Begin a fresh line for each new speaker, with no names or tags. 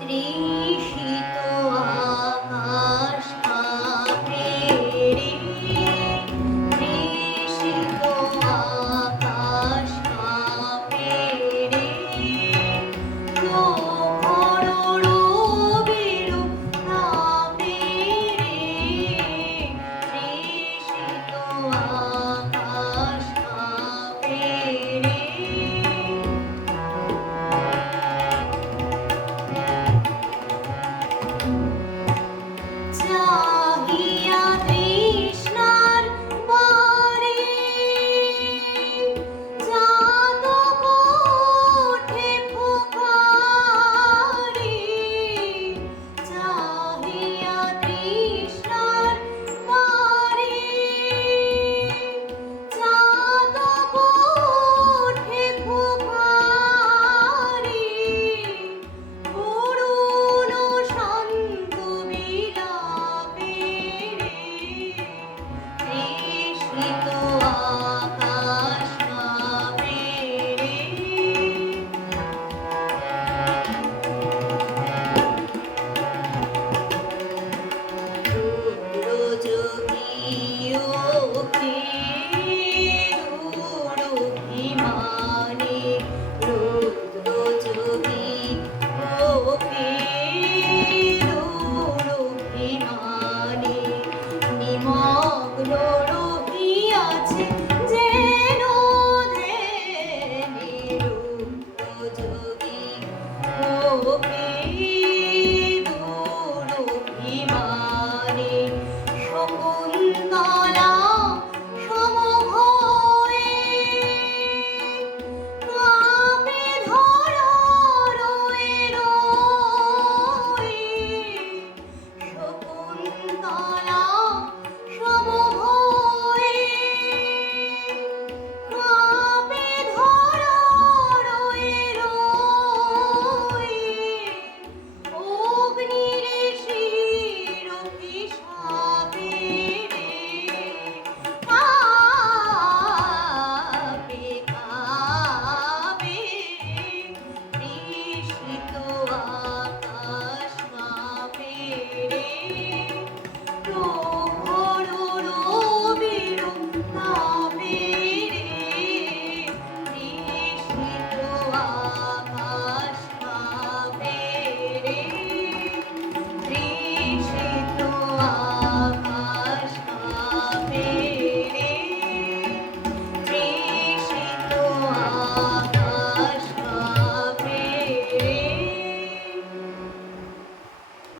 three,